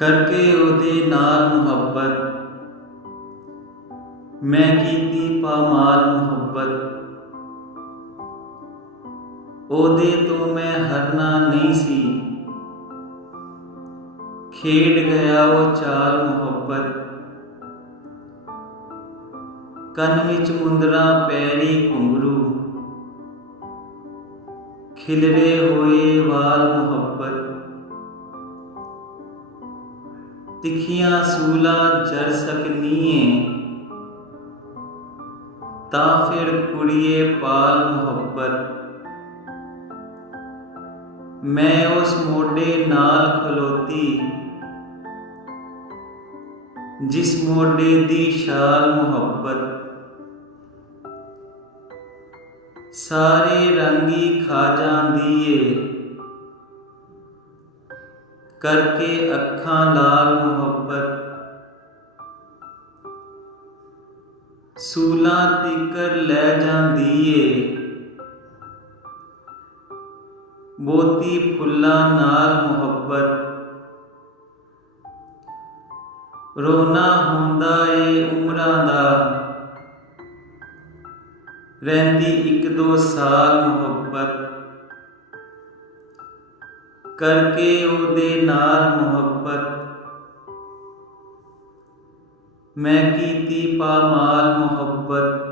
करके ओदे नाल मुहब्बत, मैं कीती पामाल मुहब्बत। ओदे तो मैं हरना नहीं सी, खेड गया वो चाल मुहब्बत। कन विच मुंदरा पैरी घुंघरू, खिलरे होए वाल मुहब्बत। तिखियां सूला जर सकनीए, तां फिर कुड़िए पाल मुहब्बत। मैं उस मोडे नाल खलोती, जिस मोडे दी शाल मुहब्बत। सारे रंगी खा जांदी ए, करके अखां लाल मुहब्बत। सूलां तिकर लै जांदी ए, बोती फुल्लां नाल मुहब्बत। रोना होंदा ए उमरां दा, रहिंदी इक दो साल मुहब्बत। करके ओदे नाल मुहब्बत, मैं कीती पामाल मुहब्बत।